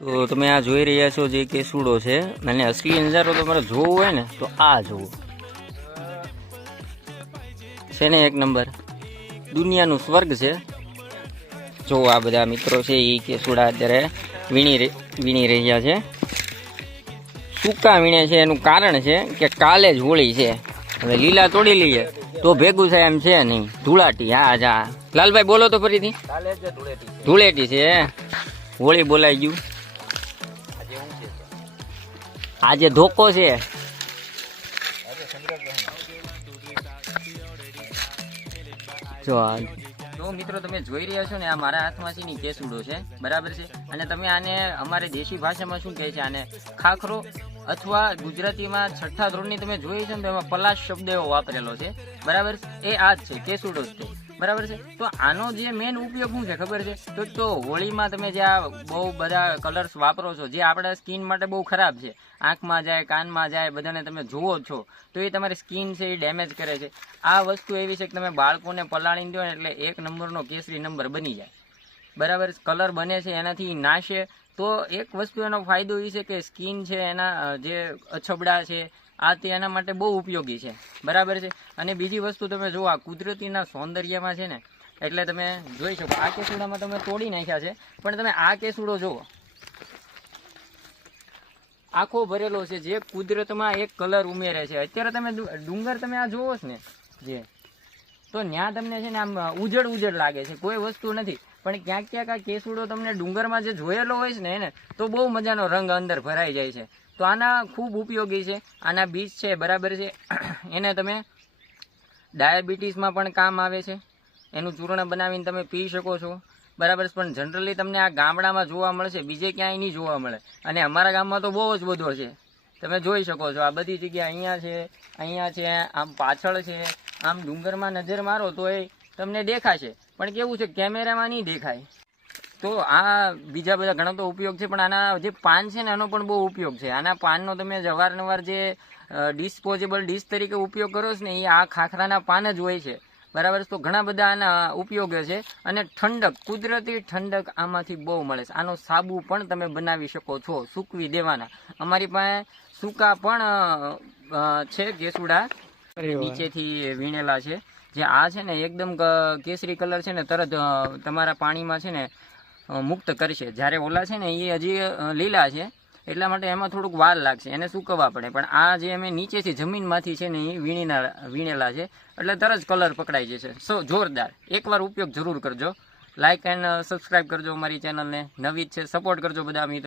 તો તમે આ જોઈ રહ્યા છો જે કેસુડો છે અને અસલી નજારો તમારે જોવો હોય ને તો આ જોવો છે ને એક નંબર દુનિયાનું સ્વર્ગ છે। જો આ બધા મિત્રો છે એ કેસુડા અત્યારે વીણી રહ્યા છે। સૂકા વીણે છે એનું કારણ છે કે કાલે જ હોળી છે, હવે લીલા તોડી લઈએ તો ભેગું થાય એમ છે નહીં। ધૂળાટી, હા જા લાલભાઈ બોલો તો ફરીથી। ધૂળેટી છે, હોળી બોલાઈ ગયું। આજે ધોકો છે, જો મિત્રો તમે જોઈ રહ્યા છો ને આ મારા હાથમાં છે ને કેસુડો છે, બરાબર છે। અને તમે આને અમારે દેશી ભાષામાં શું કહે છે, આને ખાખરો અથવા ગુજરાતીમાં છઠ્ઠા ધોરણની તમે જોઈ છે ને તો એમાં પલાશ શબ્દ એવો વાપરેલો છે, બરાબર। એ આ જ છે, કેસુડો જ છે, બરાબર છે। તો આનો જે મેન ઉપયોગ શું છે ખબર છે? તો હોળીમાં તમે જે આ બહુ બધા કલર્સ વાપરો છો જે આપણા સ્કિન માટે બહુ ખરાબ છે, આંખમાં જાય, કાનમાં જાય, બધાને તમે જુઓ છો તો એ તમારી સ્કિન છે એ ડેમેજ કરે છે। આ વસ્તુ એવી છે કે તમે બાળકોને પલાળીને દો ને એટલે એક નંબરનો કેસરી નંબર બની જાય, બરાબર। કલર બને છે એનાથી નાશે તો એક વસ્તુ એનો ફાયદો એ છે કે સ્કિન છે એના જે અછબડા છે આ તે એના માટે બહુ ઉપયોગી છે, બરાબર છે। અને બીજી વસ્તુ તમે જુઓ આ કુદરતીના સૌંદર્યમાં છે ને એટલે તમે જોઈ શકો આ કેસુડામાં તમે તોડી નાખ્યા છે પણ તમે આ કેસુડો જુઓ આખો ભરેલો છે જે કુદરતમાં એક કલર ઉમેરે છે। અત્યારે તમે ડુંગર તમે આ જોવો છો ને જે તો ત્યાં તમને છે ને આમ ઉજળ લાગે છે, કોઈ વસ્તુ નથી, પણ ક્યાંક ક્યાંક આ કેસુડો તમને ડુંગરમાં જે જોયેલો હોય છે ને એને તો બહુ મજાનો રંગ અંદર ભરાઈ જાય છે। તો આના ખૂબ ઉપયોગી છે, આના બીજ છે, બરાબર છે। એને તમે ડાયાબિટીસમાં પણ કામ આવે છે, એનું ચૂર્ણ બનાવીને તમે પી શકો છો, બરાબર। પણ જનરલી તમને આ ગામડામાં જોવા મળશે, બીજે ક્યાંય નહીં જોવા મળે, અને અમારા ગામમાં તો બહુ જ બધો છે, તમે જોઈ શકો છો। આ બધી જગ્યા અહીંયા છે, આમ પાછળ છે, આમ ડુંગરમાં નજર મારો તો એ તમને દેખાશે, પણ કેવું છે કેમેરામાં નહીં દેખાય। તો આ બીજા બધા ઘણા તો ઉપયોગ છે, પણ આના જે પાન છે ને એનો પણ બહુ ઉપયોગ છે। આના પાનનો તમે અવારનવાર જે ડિસ્પોઝેબલ ડીશ તરીકે ઉપયોગ કરો છો ને એ આ ખાખરાના પાન જ હોય છે, બરાબર। તો ઘણા બધા આના ઉપયોગ છે, અને ઠંડક, કુદરતી ઠંડક આમાંથી બહુ મળે છે। આનો સાબુ પણ તમે બનાવી શકો છો, સૂકવી દેવાના। અમારી પાસે સૂકા પણ છે કેસુડા, નીચેથી વીણેલા છે, જે આ છે ને એકદમ કેસરી કલર છે ને તરત તમારા પાણીમાં છે ને મુક્ત કરશે, જ્યારે ઓલા છે ને એ હજી લીલા છે એટલા માટે એમાં થોડુંક વાર લાગશે, એને સૂકવવા પડે। પણ આ જે અમે નીચેથી જમીનમાંથી છે ને એ વીણેલા છે એટલે તરત કલર પકડાઈ જશે। જોરદાર, એકવાર ઉપયોગ જરૂર કરજો, લાઇક એન્ડ સબસ્ક્રાઈબ કરજો, અમારી ચેનલને નવી જ છે, સપોર્ટ કરજો બધા મિત્રો।